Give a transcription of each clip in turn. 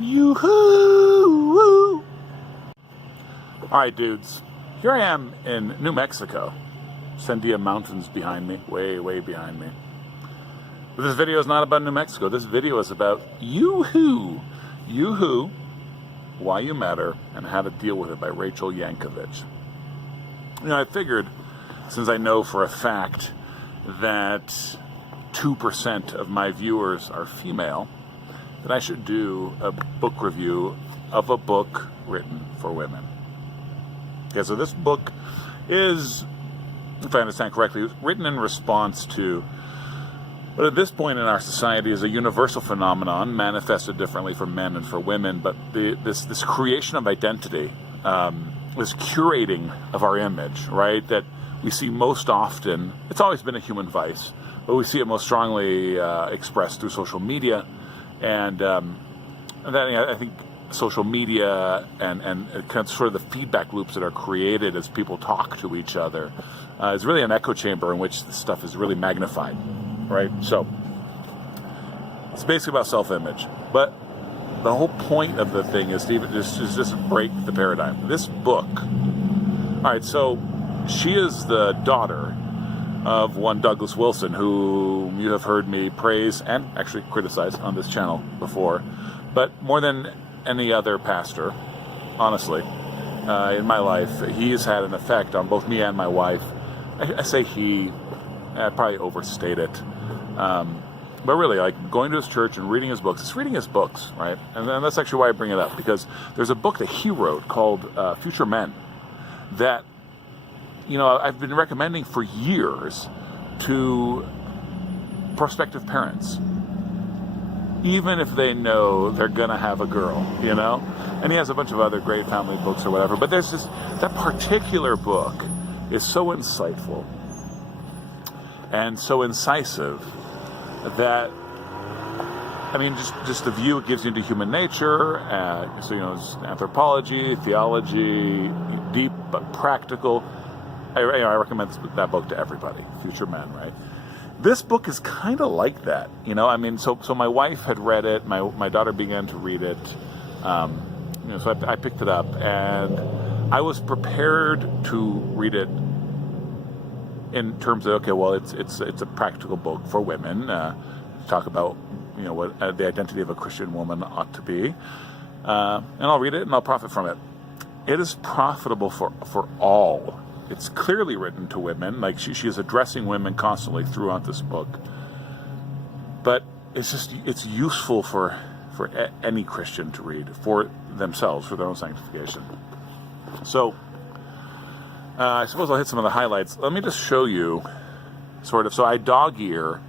Yoo-hoo! Alright, dudes. Here I am in New Mexico. Sandia Mountains behind me. Way, way behind me. But this video is not about New Mexico. This video is about Yoo-hoo! Yoo-hoo! Why You Matter and How to Deal with It by Rachel Yankovic. You know, I figured, since I know for a fact that 2% of my viewers are female, that I should do a book review of a book written for women. Okay, so this book is, if I understand correctly, written in response to what at this point in our society is a universal phenomenon, manifested differently for men and for women, but this creation of identity, this curating of our image, right, that we see most often. It's always been a human vice, but we see it most strongly expressed through social media. And that, I think social media and kind of sort of the feedback loops that are created as people talk to each other is really an echo chamber in which this stuff is really magnified, right? So it's basically about self-image. But the whole point of the thing is to even just break the paradigm. This book, all right, so she is the daughter of one Douglas Wilson, who you have heard me praise and actually criticize on this channel before. But more than any other pastor, honestly, in my life, he's had an effect on both me and my wife. I say he, I probably overstate it. But really, like going to his church and reading his books, it's reading his books, right? And that's actually why I bring it up, because there's a book that he wrote called Future Men that, you know, I've been recommending for years to prospective parents, even if they know they're going to have a girl, you know? And he has a bunch of other great family books or whatever, but there's that particular book is so insightful and so incisive that, I mean, just the view it gives you into human nature, so, you know, it's anthropology, theology, deep but practical. I recommend that book to everybody, Future Men, right? This book is kind of like that, you know. I mean, so my wife had read it, my daughter began to read it, you know, so I picked it up, and I was prepared to read it in terms of, okay, well, it's a practical book for women, talk about, you know, what the identity of a Christian woman ought to be, and I'll read it and I'll profit from it. It is profitable for all. It's clearly written to women, like she is addressing women constantly throughout this book. But it's useful for any Christian to read for themselves, for their own sanctification. So I suppose I'll hit some of the highlights. Let me just show you sort of, so I dog ear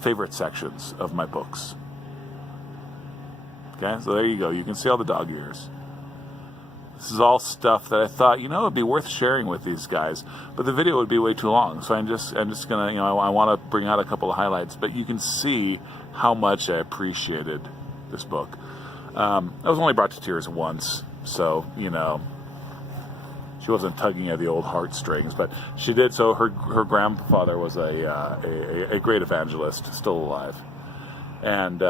favorite sections of my books. Okay, so there you go. You can see all the dog ears. This is all stuff that I thought, you know, it'd be worth sharing with these guys, but the video would be way too long. So I'm just gonna, you know, I want to bring out a couple of highlights, but you can see how much I appreciated this book. I was only brought to tears once, so, you know, she wasn't tugging at the old heartstrings, but she did. So her grandfather was a great evangelist, still alive, and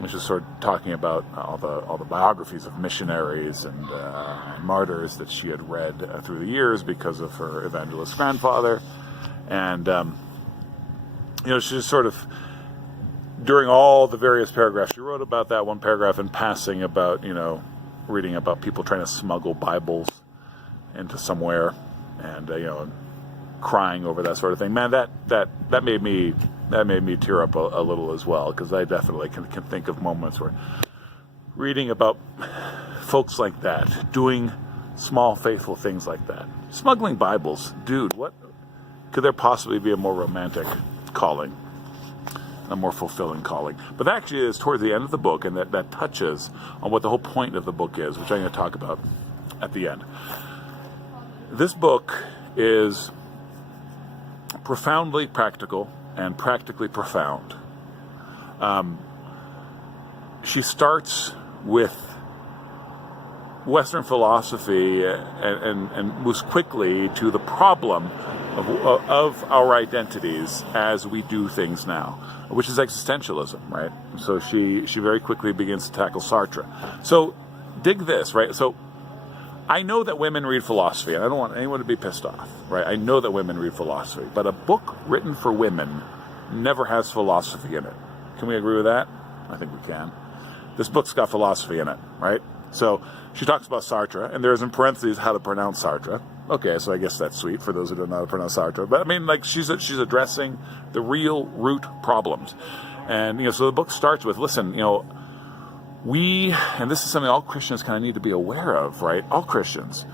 which is sort of talking about all the biographies of missionaries and martyrs that she had read through the years because of her evangelist grandfather. And, you know, she just sort of, during all the various paragraphs, she wrote about that one paragraph in passing about, you know, reading about people trying to smuggle Bibles into somewhere and, you know, crying over that sort of thing. Man, that made me tear up a little as well, because I definitely can think of moments where reading about folks like that, doing small, faithful things like that. Smuggling Bibles. Dude, what could there possibly be a more romantic calling, a more fulfilling calling? But that actually is towards the end of the book, and that touches on what the whole point of the book is, which I'm going to talk about at the end. This book is profoundly practical and practically profound. She starts with Western philosophy and moves quickly to the problem of our identities as we do things now, which is existentialism, right? So she very quickly begins to tackle Sartre. So dig this, right? So I know that women read philosophy, and I don't want anyone to be pissed off, right? I know that women read philosophy, but a book written for women never has philosophy in it. Can we agree with that? I think we can. This book's got philosophy in it, right? So she talks about Sartre, and there's in parentheses how to pronounce Sartre. Okay, so I guess that's sweet for those who don't know how to pronounce Sartre. But I mean, like, she's addressing the real root problems. And, so the book starts with, listen, we, and this is something all Christians kind of need to be aware of, right? All Christians.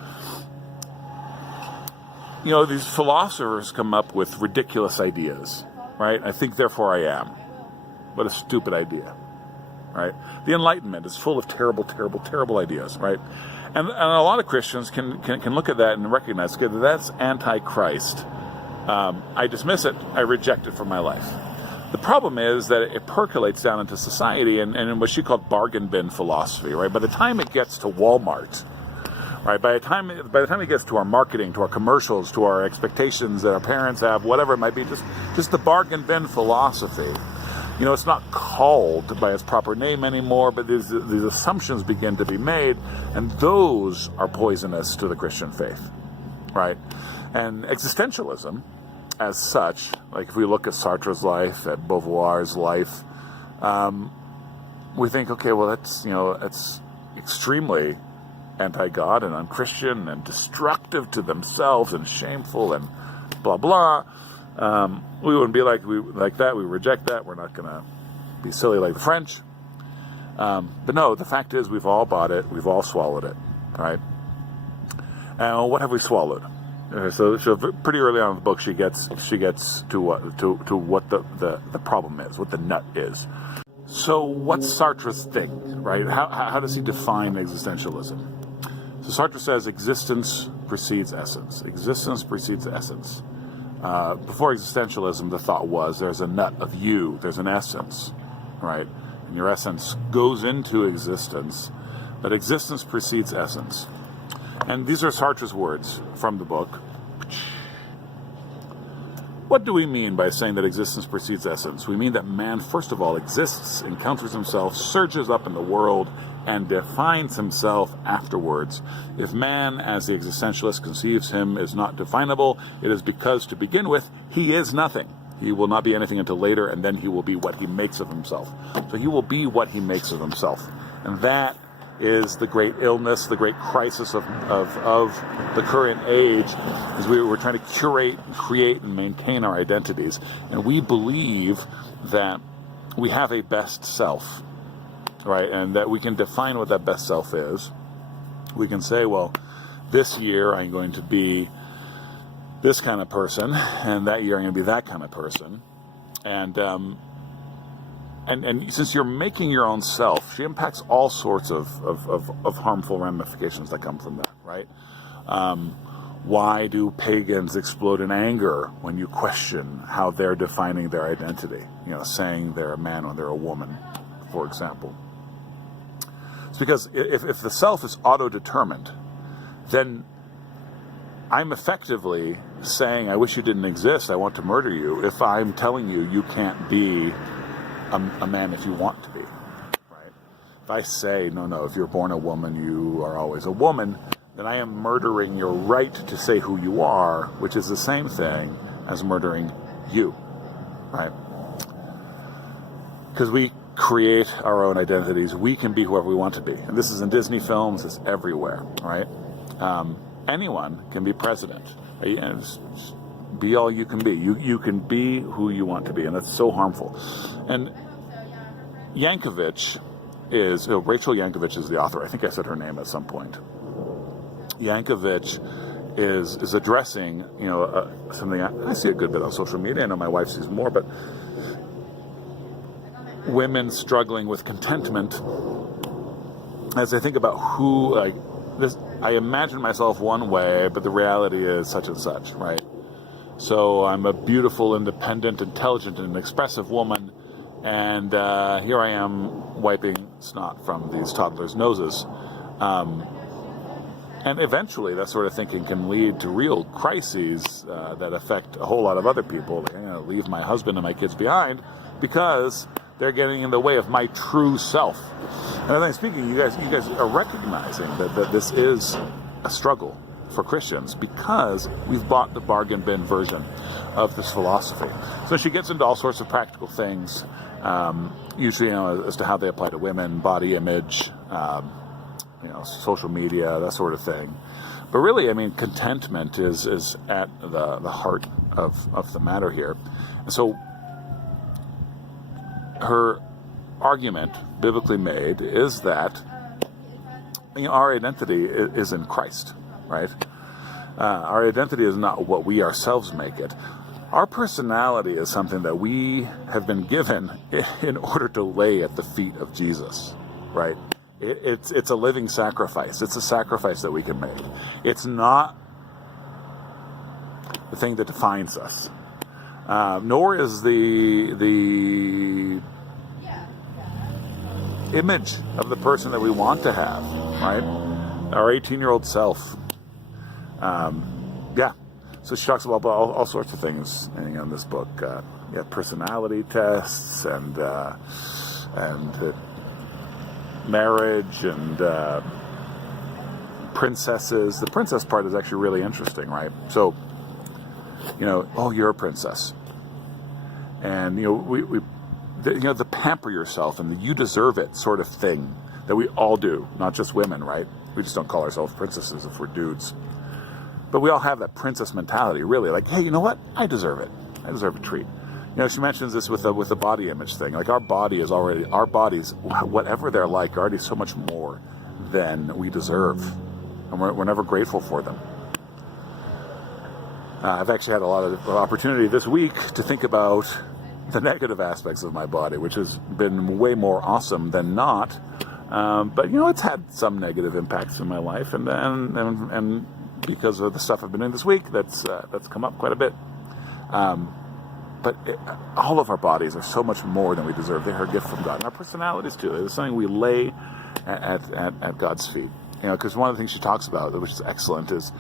These philosophers come up with ridiculous ideas, right? I think, therefore I am. What a stupid idea, right? The Enlightenment is full of terrible, terrible, terrible ideas, right? And a lot of Christians can look at that and recognize, okay, that's anti-Christ. I dismiss it. I reject it from my life. The problem is that it percolates down into society and in what she called bargain bin philosophy, right? By the time it gets to Walmart, right? By the time it gets to our marketing, to our commercials, to our expectations that our parents have, whatever it might be, just the bargain bin philosophy. It's not called by its proper name anymore, but these assumptions begin to be made, and those are poisonous to the Christian faith, right? And existentialism, as such, like if we look at Sartre's life, at Beauvoir's life, we think, okay, well, that's extremely anti-God and unchristian and destructive to themselves and shameful and blah, blah. We wouldn't be like that. We reject that. We're not going to be silly like the French. But no, the fact is we've all bought it. We've all swallowed it, right? And what have we swallowed? So pretty early on in the book, she gets to what the problem is, what the nut is. So what's Sartre's thing, right? How does he define existentialism? So Sartre says existence precedes essence. Existence precedes essence. Before existentialism, the thought was there's a nut of you, there's an essence, right? And your essence goes into existence, but existence precedes essence. And these are Sartre's words from the book. What do we mean by saying that existence precedes essence? We mean that man, first of all, exists, encounters himself, surges up in the world, and defines himself afterwards. If man, as the existentialist conceives him, is not definable, it is because, to begin with, he is nothing. He will not be anything until later, and then he will be what he makes of himself. So he will be what he makes of himself. And that is the great illness, the great crisis of the current age, is we're trying to curate, create, and maintain our identities. And we believe that we have a best self, right? And that we can define what that best self is. We can say, well, this year I'm going to be this kind of person, and that year I'm going to be that kind of person. And since you're making your own self, she impacts all sorts of harmful ramifications that come from that, right? Why do pagans explode in anger when you question how they're defining their identity? Saying they're a man or they're a woman, for example. It's because if the self is auto-determined, then I'm effectively saying, I wish you didn't exist, I want to murder you, if I'm telling you you can't be a man if you want to be, right? If I say, no, if you're born a woman, you are always a woman, then I am murdering your right to say who you are, which is the same thing as murdering you, right? Because we create our own identities. We can be whoever we want to be. And this is in Disney films, it's everywhere, right? Anyone can be president. Right? And be all you can be. You can be who you want to be, and that's so harmful. And Yankovic is, Rachel Yankovic is the author. I think I said her name at some point. Yankovic is addressing, something I see a good bit on social media. I know my wife sees more, but women struggling with contentment. As I think about I imagine myself one way, but the reality is such and such, right? So I'm a beautiful, independent, intelligent, and expressive woman, and here I am wiping snot from these toddlers' noses. And eventually, that sort of thinking can lead to real crises that affect a whole lot of other people. Like, I'm going to leave my husband and my kids behind because they're getting in the way of my true self. And as I'm speaking, you guys are recognizing that this is a struggle for Christians because we've bought the bargain bin version of this philosophy. So she gets into all sorts of practical things, usually as to how they apply to women, body image, social media, that sort of thing. But really, I mean, contentment is at the heart of the matter here. And so her argument, biblically made, is that our identity is in Christ, right? Our identity is not what we ourselves make it. Our personality is something that we have been given in order to lay at the feet of Jesus, right? It's a living sacrifice. It's a sacrifice that we can make. It's not the thing that defines us, nor is the image of the person that we want to have, right? Our 18-year-old self. So she talks about all sorts of things in this book. Personality tests and marriage and princesses. The princess part is actually really interesting, right? So, you're a princess, and the pamper yourself and the you deserve it sort of thing that we all do, not just women, right? We just don't call ourselves princesses if we're dudes. But we all have that princess mentality, really. Like, hey, you know what? I deserve it. I deserve a treat. She mentions this with the body image thing. Like, our bodies, whatever they're like, are already so much more than we deserve. And we're never grateful for them. I've actually had a lot of opportunity this week to think about the negative aspects of my body, which has been way more awesome than not. But it's had some negative impacts in my life, and because of the stuff I've been doing this week, that's come up quite a bit. But all of our bodies are so much more than we deserve. They're a gift from God, and our personalities too. It's something we lay at God's feet. Because one of the things she talks about, which is excellent, is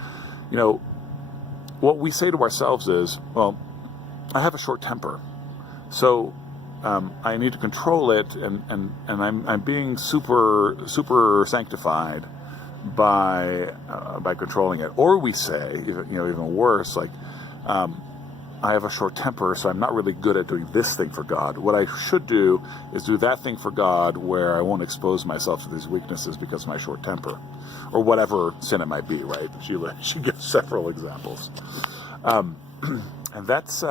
what we say to ourselves is, well, I have a short temper, so I need to control it, and I'm being super sanctified by controlling it. Or we say, even worse, like, I have a short temper, so I'm not really good at doing this thing for God. What I should do is do that thing for God where I won't expose myself to these weaknesses because of my short temper, or whatever sin it might be, right? She gives several examples, and that's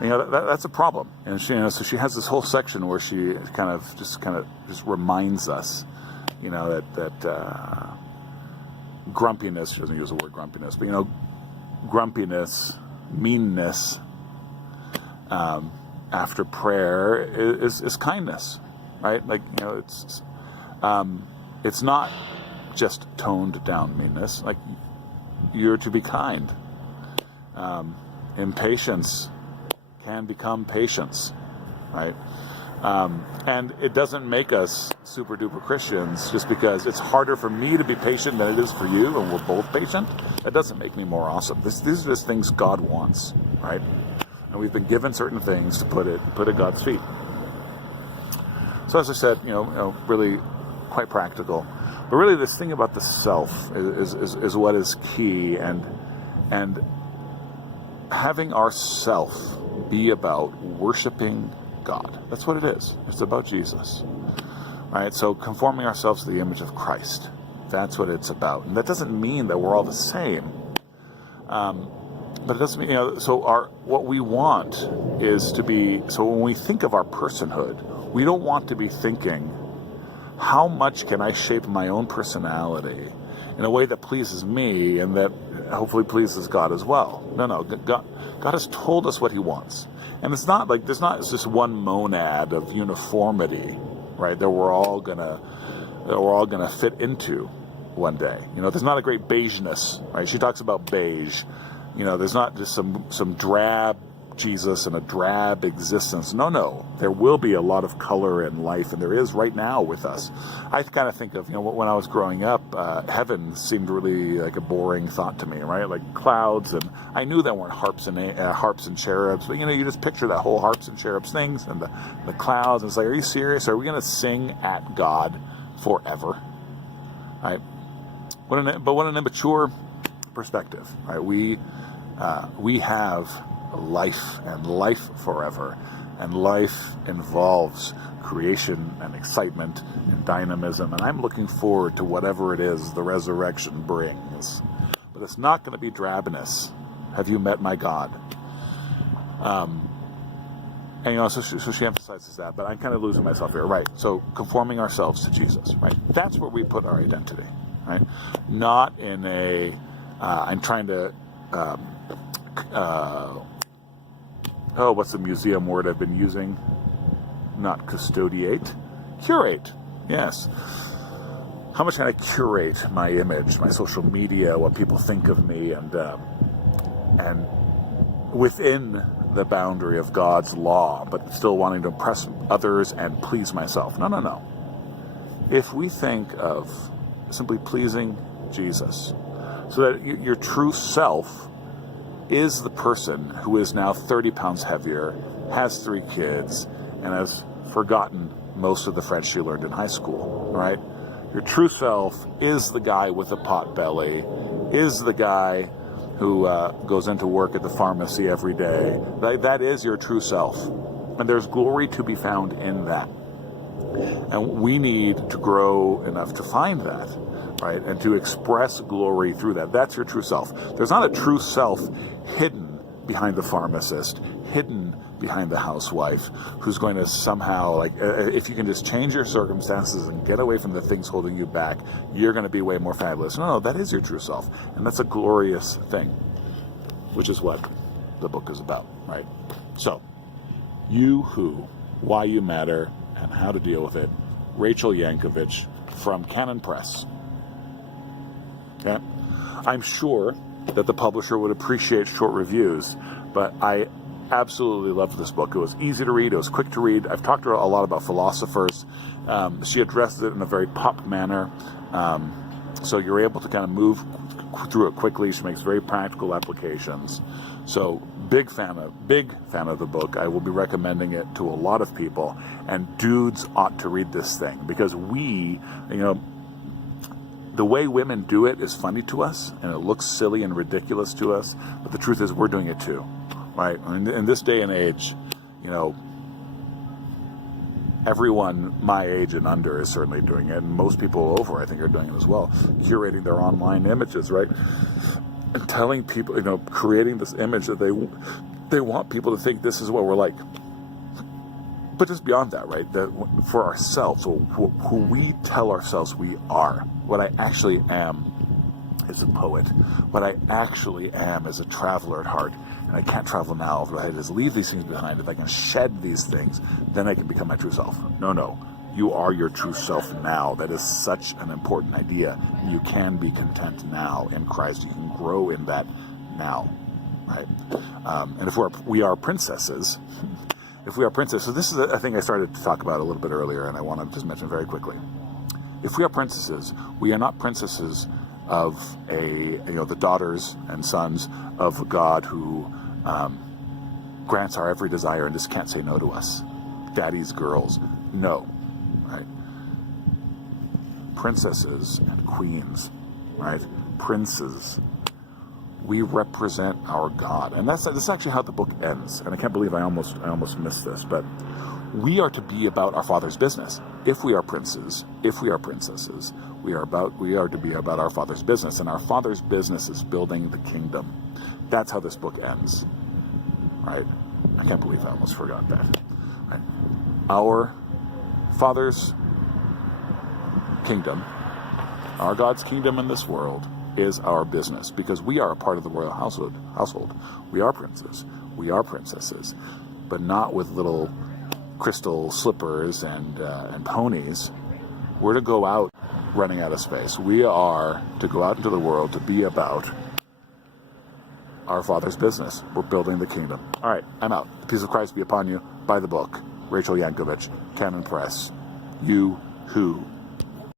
that's a problem. And so she has this whole section where she kind of just reminds us, that grumpiness. She doesn't use the word grumpiness, but grumpiness, meanness after prayer is kindness, right? Like, it's not just toned down meanness. Like, you're to be kind. Impatience can become patience, right? And it doesn't make us super duper Christians just because it's harder for me to be patient than it is for you, and we're both patient. That doesn't make me more awesome. These are just things God wants, right? And we've been given certain things to put at God's feet. So as I said, really quite practical. But really, this thing about the self is what is key, and having our self be about worshiping God. That's what it is. It's about Jesus, right? So conforming ourselves to the image of Christ. That's what it's about. And that doesn't mean that we're all the same. But it doesn't mean, what we want is to be, so when we think of our personhood, we don't want to be thinking, how much can I shape my own personality in a way that pleases me and that hopefully pleases God as well? No, God has told us what he wants. And it's not like, there's not just one monad of uniformity, right, that we're all gonna fit into one day. There's not a great beigeness, right? She talks about beige. There's not just some drab Jesus and a drab existence. No. There will be a lot of color in life, and there is right now with us. I kind of think of, when I was growing up, heaven seemed really like a boring thought to me, right? Like clouds, and I knew there weren't harps and cherubs, but you just picture that whole harps and cherubs things and the clouds, and it's like, are you serious? Are we going to sing at God forever? Right? What an immature perspective, right? We have life and life forever, and life involves creation and excitement and dynamism, and I'm looking forward to whatever it is the resurrection brings. But it's not going to be drabness. Have you met my God? And so she emphasizes that, but I'm kind of losing myself here, right? So conforming ourselves to Jesus, right? That's where we put our identity, right? Not in I'm trying to, what's the museum word I've been using? Not custodiate, curate. Yes. How much can I curate my image, my social media, what people think of me, and within the boundary of God's law, but still wanting to impress others and please myself? No. If we think of simply pleasing Jesus, so that your true self is the person who is now 30 pounds heavier, has 3 kids, and has forgotten most of the French she learned in high school, right? Your true self is the guy with a pot belly, is the guy who goes into work at the pharmacy every day. That is your true self. And there's glory to be found in that. And we need to grow enough to find that, right? And to express glory through that. That's your true self. There's not a true self hidden behind the pharmacist, hidden behind the housewife, who's going to somehow, if you can just change your circumstances and get away from the things holding you back, you're going to be way more fabulous. No, that is your true self. And that's a glorious thing, which is what the book is about, right? So, You Who, Why You Matter, and How to Deal with It, Rachel Yankovic from Canon Press. Okay? I'm sure that the publisher would appreciate short reviews, but I absolutely loved this book. It was easy to read. It was quick to read. I've talked to her a lot about philosophers. She addresses it in a very pop manner, so you're able to kind of move through it quickly. She makes very practical applications. So big fan of the book. I will be recommending it to a lot of people, and dudes ought to read this thing, because the way women do it is funny to us, and it looks silly and ridiculous to us, but the truth is we're doing it too, right? In this day and age, everyone my age and under is certainly doing it, and most people over, I think, are doing it as well, curating their online images, right? And telling people, creating this image that they want people to think this is what we're like. But just beyond that, right, that for ourselves, who we tell ourselves we are, what I actually am is a poet. What I actually am is a traveler at heart. And I can't travel now. If I just leave these things behind, if I can shed these things, then I can become my true self. No. You are your true self now. That is such an important idea. You can be content now in Christ. You can grow in that now, right? And if we are princesses, so this is a thing I started to talk about a little bit earlier, and I want to just mention very quickly. If we are princesses, we are not princesses of the daughters and sons of a God who grants our every desire and just can't say no to us. Daddy's girls. No. Right? Princesses and queens, right? Princes. We represent our God. And that's actually how the book ends. And I can't believe I almost missed this, but we are to be about our Father's business. If we are princes, if we are princesses, we are to be about our Father's business. And our Father's business is building the kingdom. That's how this book ends. Right? I can't believe I almost forgot that. Right? Our Father's kingdom, our God's kingdom in this world, is our business, because we are a part of the royal household. We are princes, we are princesses, but not with little crystal slippers and ponies. We're to go out running out of space. We are to go out into the world to be about our Father's business. We're building the kingdom. All right, I'm out. The peace of Christ be upon you. Buy the book. Rachel Yankovic, Canon Press. You Who